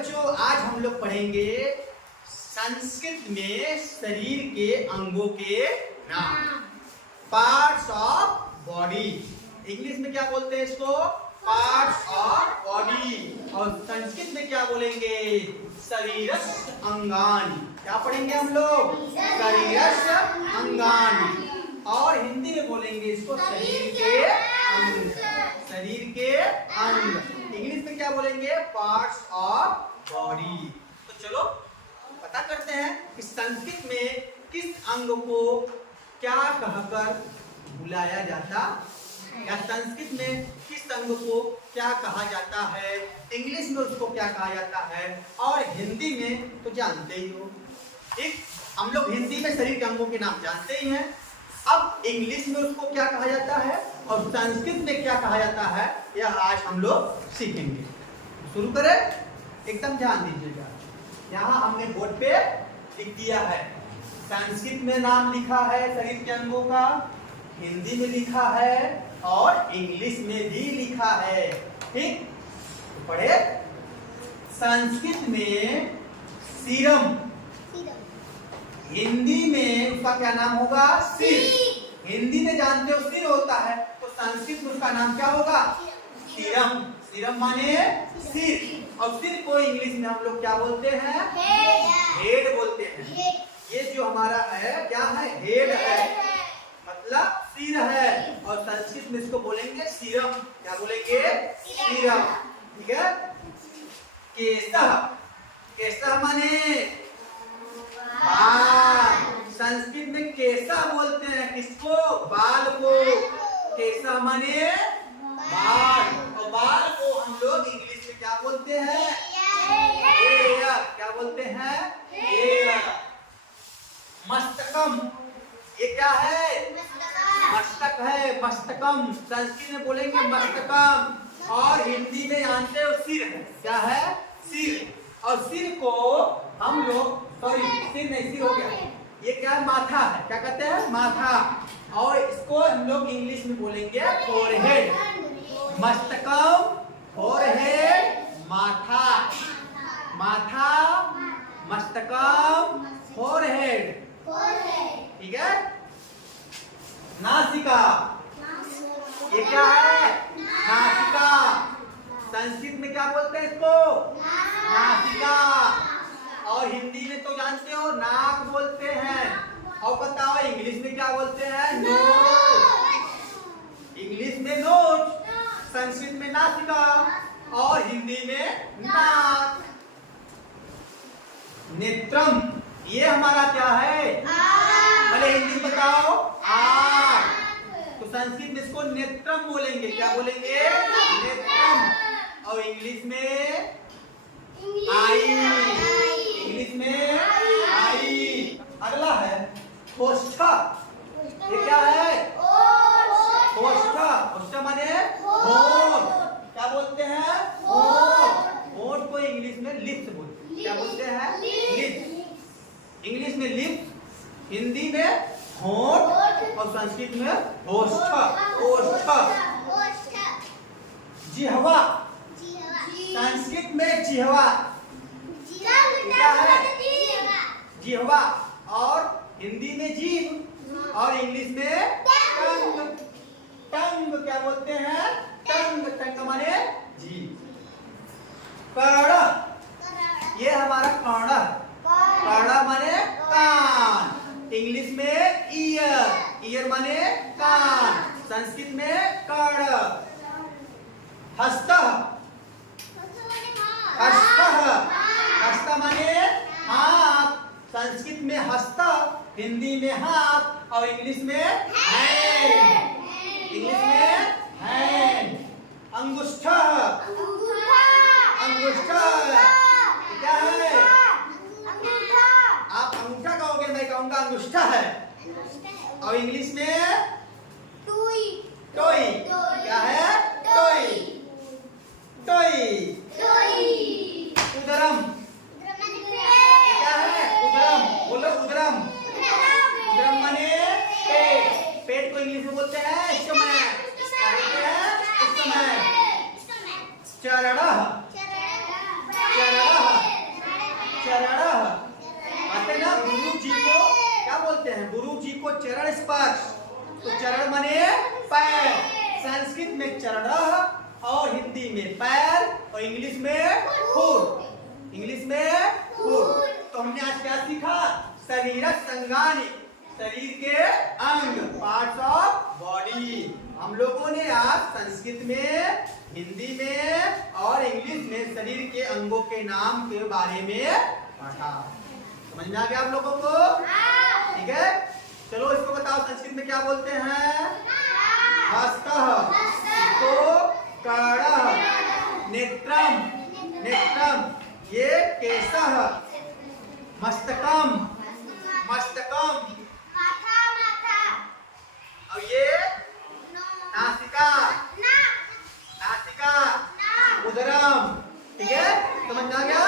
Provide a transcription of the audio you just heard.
बच्चों, आज हम लोग पढ़ेंगे संस्कृत में शरीर के अंगों के नाम, पार्ट्स ऑफ बॉडी। इंग्लिश में क्या बोलते हैं इसको? Parts of body. और संस्कृत में क्या बोलेंगे? शरीरस्य अंगानि। क्या पढ़ेंगे हम लोग? शरीरस्य अंगानि। और हिंदी में बोलेंगे इसको शरीर के अंग। शरीर के अंग। इंग्लिश में क्या बोलेंगे? Parts of body. तो चलो पता करते हैं कि संस्कृत में किस अंग को क्या कहकर बुलाया जाता, या संस्कृत में किस अंग को क्या कहा जाता है, इंग्लिश में उसको क्या कहा जाता है, और हिंदी में तो जानते ही हो। ठीक, हम लोग हिंदी में शरीर के अंगों के नाम जानते ही हैं। अब इंग्लिश में उसको क्या कहा जाता है और संस्कृत में क्या कहा जाता है, यह आज हम लोग सीखेंगे। शुरू करें? एकदम ध्यान दीजिएगा। यहाँ हमने बोर्ड पे लिख दिया है, संस्कृत में नाम लिखा है शरीर के अंगों का, हिंदी में लिखा है और इंग्लिश में भी लिखा है। ठीक, तो पढ़े। संस्कृत में सीरम, हिंदी में उसका क्या नाम होगा? सिर। हिंदी में जानते हो सिर होता है, तो संस्कृत में उसका नाम क्या होगा? सीरम। सीरम माने सिर। और सिर को इंग्लिश में हम लोग क्या बोलते हैं? हेड बोलते हैं। ये जो हमारा है क्या है? हेड है, मतलब सिर है। और संस्कृत में इसको बोलेंगे सीरम। क्या बोलेंगे? सीरम। ठीक है। केसह, केसह माने बाल। संस्कृत में केसा बोलते हैं किसको? बाल को। केसा माने बाल। और बाल को हम लोग इंग्लिश में क्या बोलते हैं? हेयर। क्या बोलते हैं? हेयर। मस्तकम, ये क्या है? मस्तक है, मस्तकम। संस्कृत में बोलेंगे मस्तकम। और हिंदी में जानते हो सिर है। क्या है? सिर। और सिर को हम लोग, सॉरी सिर नहीं, सिर हो गया, ये क्या है? माथा है। क्या कहते हैं? माथा। और इसको हम लोग इंग्लिश में बोलेंगे फोरहेड। मस्तकम, फोरहेड, माथा। माथा, मस्तकम, फोरहेड। ठीक है। नासिका, ये क्या है? नासिका। संस्कृत में क्या बोलते हैं इसको? नासिका। और हिंदी में तो जानते हो नाक बोलते हैं। और बताओ इंग्लिश में क्या बोलते हैं? नोज। इंग्लिश में नोज, संस्कृत में नासिका और हिंदी में नाक। नेत्रम, ये हमारा क्या है? भले हिंदी बताओ आँख। तो संस्कृत में इसको नेत्रम बोलेंगे। क्या बोलेंगे? नेत्रम। और इंग्लिश में आई। इंग्लिश में आई। अगला है कोष्ठा। ये क्या है? कोष्ठा। कोष्ठा माने होंठ। क्या बोलते हैं? होंठ। होंठ को इंग्लिश में लिप्स बोलते हैं। क्या बोलते हैं? लिप्स। इंग्लिश में लिप्स, हिंदी में होंठ और संस्कृत में कोष्ठा। कोष्ठा। जिह्वा, संस्कृत में जिह्वा। क्या है? जिह्वा। और हिंदी में जीभ और इंग्लिश में टंग। टंग क्या बोलते हैं? टंग। टंग माने जीभ। कर्ण, ये हमारा कर्ण। कर्ण माने कान। इंग्लिश में ईयर। ईयर माने कान। संस्कृत में कर्ण। हस्त, हस्त। हस्त माने हाथ। संस्कृत में हस्त, हिंदी में हाथ और इंग्लिश में हैंड। इंग्लिश में हैंड। अंगुष्ठ, अंगुष्ठ क्या है? आप अंगूठा कहोगे, मैं कहूंगा अंगुष्ठा है। और इंग्लिश में टोई। टोई क्या है? टोई। टोई। उदरम, क्या है? उदरम। बोलो उदरम। उदरम माने पेट। पेट को इंग्लिश में बोलते हैं स्टमक। क्या बोलते हैं? स्टमक। चरणः, चरणः बोलते हैं? गुरु जी को चरण स्पर्श। तो चरण माने पैर, संस्कृत में चरणः और हिंदी में पैर और इंग्लिश में फुट। इंग्लिश में फुट। तो हमने आज क्या सीखा? शरीर संगानि, शरीर के अंग, पार्ट्स ऑफ बॉडी। हम लोगों ने आज संस्कृत में, हिंदी में और इंग्लिश में शरीर के अंगों के नाम के बारे में पढ़ा। समझ में आ गया आप लोगों को? ठीक है, चलो इसको बताओ संस्कृत में क्या बोलते हैं? हस्तः, तो कर्णः, नेत्रम, नेत्रम, ये केशः, मस्तकम, मस्तकम, और ये नासिका, नासिका, उदरम। ठीक है, समझ में आ गया?